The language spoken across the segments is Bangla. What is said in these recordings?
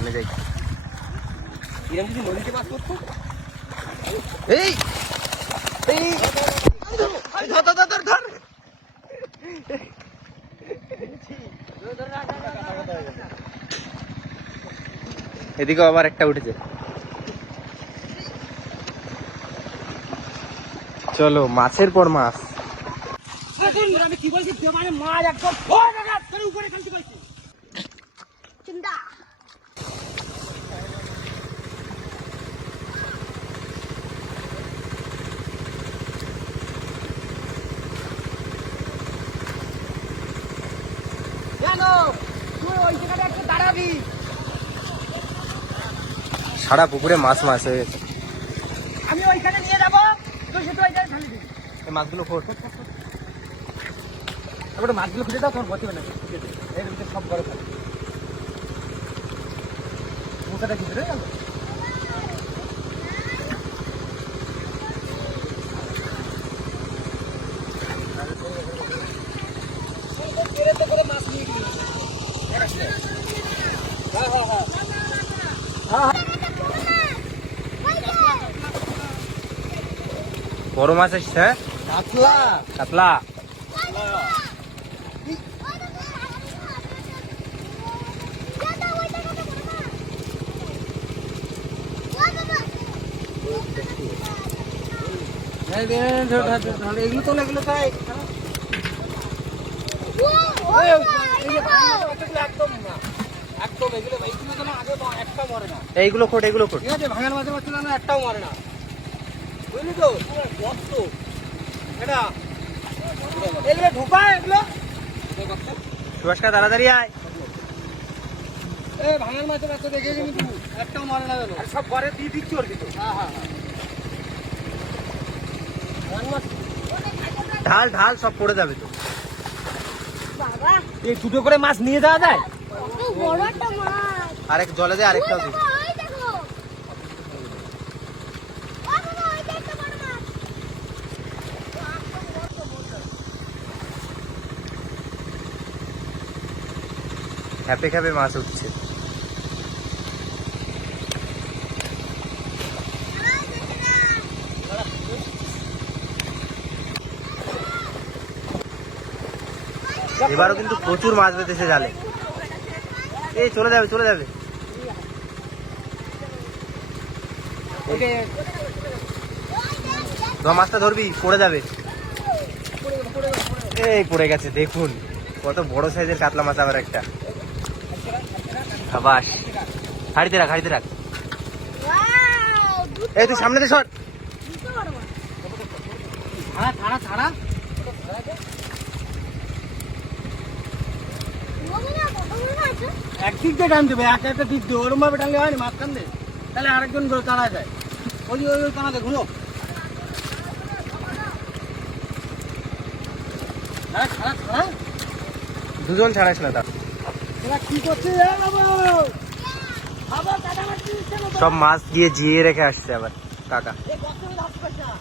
সামনে যাই। এরকম যদি নদীতে মাছ করতো এই এই ধর ধর ধর ধর। এদিকে আবার একটা উঠেছে। চলো মাছের পর মাছ। আমি কি বলছি মানে মাছ একদম উপরে খেলতে পারছি চিন্তা। সারা পুকুরে মাছ মাছ হয়ে গেছে। আমি ওইখানে নিয়ে যাবো, তুই শুধু ওইখানে ঢালি দিবি। এই মাছগুলো খোর। তারপরে মাছগুলো খুঁজে দাও, তখন ভর্তি হবে না। এর ভিতরে সব বড় থাকে। মুখাটা কি ধরে গেল? মাছ নিয়ে গেলি। বড় মাছ আসছে। হ্যাঁ কাতলা কাতলা। এগুলো তো না, এগুলো তাই একদম না, একদম এগুলো তো না, আগে একটা মরে না। এইগুলো খোট, এগুলো খোট। ঠিক আছে, ভাঙার মাঝে মাঝে না একটাও মরে না, বুঝলি তো? কষ্ট এটা এগুলো ঢোকায়, এগুলো সুভাষকা তাড়াতাড়ি আয়। এই ভাঙার মাঝে মাঝে দেখে কিন্তু একটাও মরে না, জানো? সব ঘরে দিয়ে দিচ্ছি ওর কিন্তু। হ্যাঁ হ্যাঁ হ্যাঁ, ঢাল ঢাল সব পড়ে যাবে তো। বাবা এই দুটো করে মাছ নিয়ে যাওয়া যায়। কত বড় একটা মাছ। আরেক জলে দে, আরেকটাও দিই। ওই দেখো, ও বাবা, ওইটা একটা বড় মাছ। খেপে খেপে মাছ উঠছে। এবারও কিন্তু প্রচুর মাছ বেঁধেছে জালে। এই চলে যাবে, চলে যাবে। মাছটা ধরবি, পড়ে যাবে। এই পড়ে গেছে, দেখুন কত বড় সাইজের কাতলা মাছ। আবার একটা খাবাস। হাড়িতে রাখ, হাড়িতে রাখ। ওয়াও, এই তুই সামনে দিয়ে সর। দুটো বড় মাছ। ছাড়া ছাড়া ছাড়া, বাবা, কত বড় মাছ। একদিক দিয়ে টান দেবে, এক একটা দিক দিয়ে, ওরম ভাবে টানলে হয় না, মাছ টান দে, তাহলে আরেকজন করে টানা যায়। ওই ওই ওই টানা দে, ঘুরো। ছাড়া ছাড়া ছাড়া, দুজন ছাড়াস না তার। এরা কি করছে? আবার কাটা মাছ দিচ্ছে না তো? সব মাছ দিয়ে জিয়ে রেখে আসছে আবার কাকা। এই গর্তের মধ্যে হাত পাইছে না।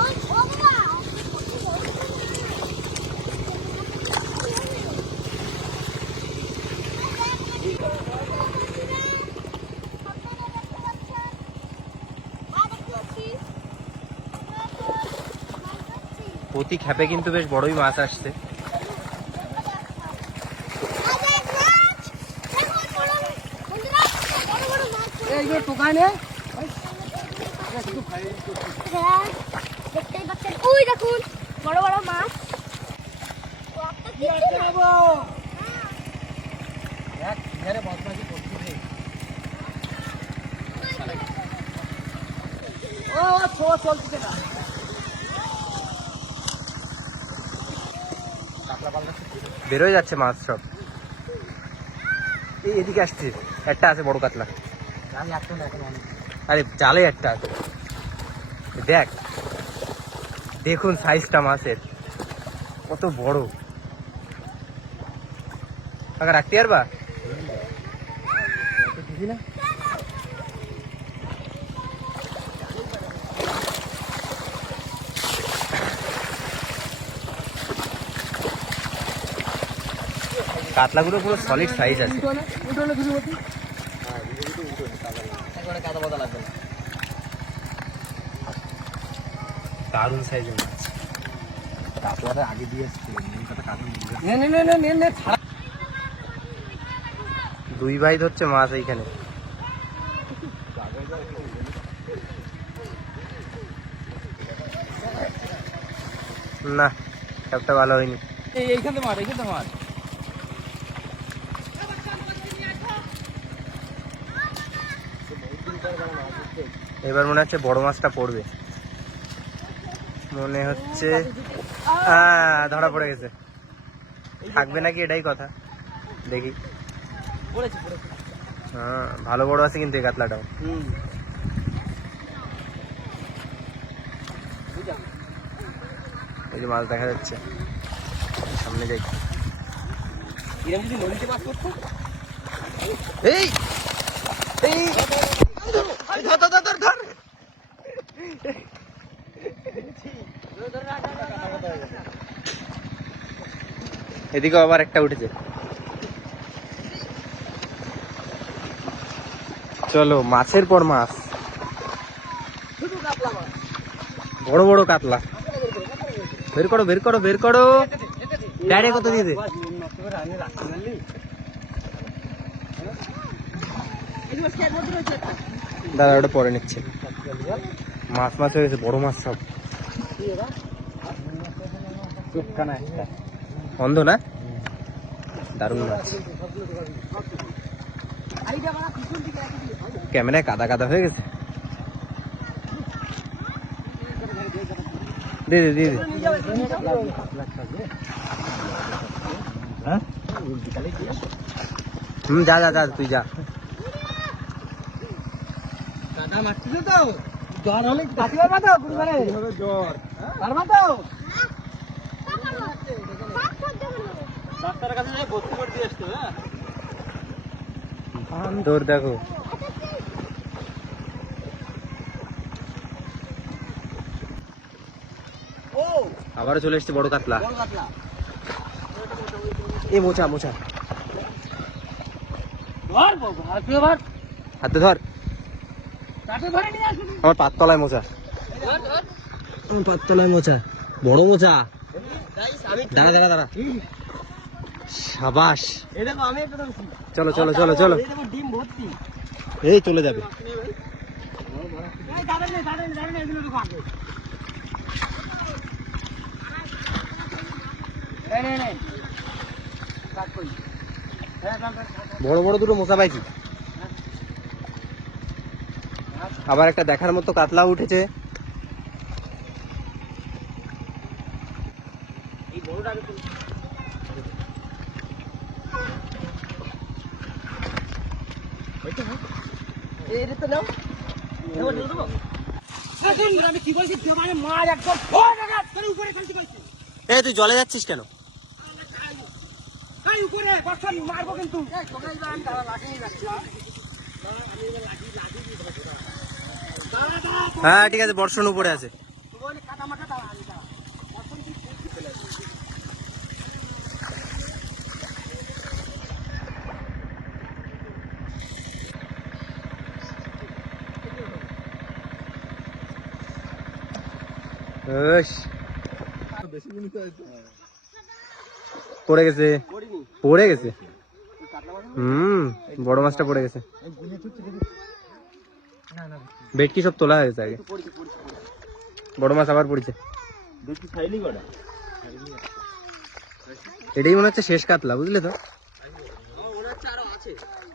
ওই, ও বাবা। প্রতি খেপে কিন্তু বেশ বড়ই মাছ আসছে। এইগুলো টোকায় নে। হ্যাঁ, দেখতেই পাচ্ছেন, ওই দেখুন বড় বড় মাছ। কি করতে যাবো? এক ঘরে বদমাশি করছি রে। ও ছোয়া চলছে না। বেরোয় যাচ্ছে মাছ সব। এই এদিকে আসছে, একটা আছে বড় কাতলা। আরে জালে একটা আছে, দেখ। দেখুন সাইজটা মাছের কত বড়। কাকা রাখতে পারবা? না কাতলাগুলো পুরো সলিড সাইজ আছে। একবারে কাদা বাদা লাগবে না। দারুণ সাইজের মাছ। কাতলাটা আগে দিয়ে আসছে, নে দুই ভাই ধরছে মাছ এইখানে। না, একটা ভালো হয়নি। এইখানে মার, এইখানে মার। এবার মনে হচ্ছে বড় মাছটা পড়বে, মনে হচ্ছে। ধরা পড়ে গেছে। থাকবে নাকি এটাই কথা, দেখি। হ্যাঁ, ভালো বড় আছে কিন্তু এই কাতলাটাও। এই যে মাছ দেখা যাচ্ছে, সামনে যাই। এরকম যদি নদীতে মাছ করতো, এই এই ধর ধর ধর ধর। এদিকে আবার একটা উঠেছে। চলো, মাছের পর মাছ, বড় বড় কাতলা। বের করো বের করো বের করো। ডাইরেক্ট কত দিয়ে দে। দাদা ওটা পরে নিচ্ছে। মাছ মাছ হয়ে গেছে, বড় মাছ সব। অন্ধ না, দারুণ মাছ। ক্যামেরায় কাদা কাদা হয়ে গেছে। দে দে দে দে। যা যা যা, তুই যা। কাদা মারছিল তো, জ্বর হলে কাটি পারবা তো? জ্বর পারবা তো? ডাক্তারের কাছে ভর্তি করে দিয়ে আসতো। বান্দর দেখো। আবারও চলে এসছে বড় কাতলা। এই মোচা মোচা, হাতে ধর। আমার পাততলায় মোচা, আমার পাততলায় মোচা, বড় মোচা। দাঁড়া দাঁড়া দাঁড়া, সাবাস। চলো চলো চলো চলো, ডিম ভর্তি। এই চলে যাবে। বড় বড় দুটো মোচা পাইছি। আবার একটা দেখার মতো কাতলা উঠেছে। তুই জলে যাচ্ছিস কেন? হ্যাঁ ঠিক আছে, বর্ষণ উপরে আছে। পড়ে গেছে পড়ে গেছে। বড় মাছটা পড়ে গেছে। ভেটকি সব তোলা হয়েছে আগে। বড় মাছ আবার পড়েছে। এটাই মনে হচ্ছে শেষ কাতলা, বুঝলে তো?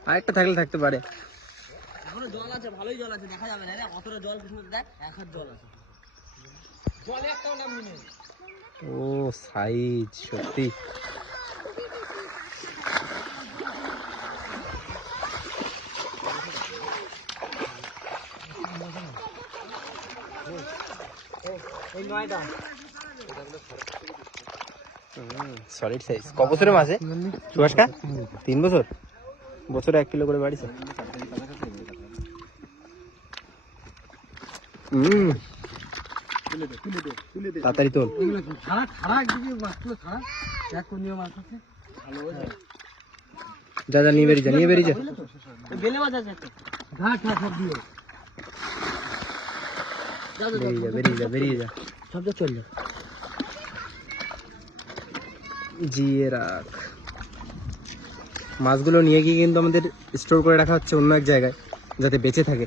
আর একটা থাকলে থাকতে পারে। জল আছে, ভালোই জল আছে, দেখা যাবে না। অতটা জল দেখ, এক হাত জল আছে। জলে একটাও নামবি না। ও সাইজ সত্যি। Solid size. ক বছরের মাছ? সুভাষকা 3 বছর, বছরে 1 কিলো করে বাড়িছে। তাড়াতাড়ি তোল। যা যা নিয়ে বেরিয়ে যা, নিয়ে বেরিয়ে যা। বেলে মাছ আছে একটা ঘাট ঘাট সব দিয়ে বেরিয়ে যা, বেরিয়ে যা, বেরিয়ে যা। সব যা চল যা জিয়ে রাখ। মাছগুলো নিয়ে গিয়ে কিন্তু আমাদের স্টোর করে রাখা হচ্ছে অন্য এক জায়গায়, যাতে বেঁচে থাকে।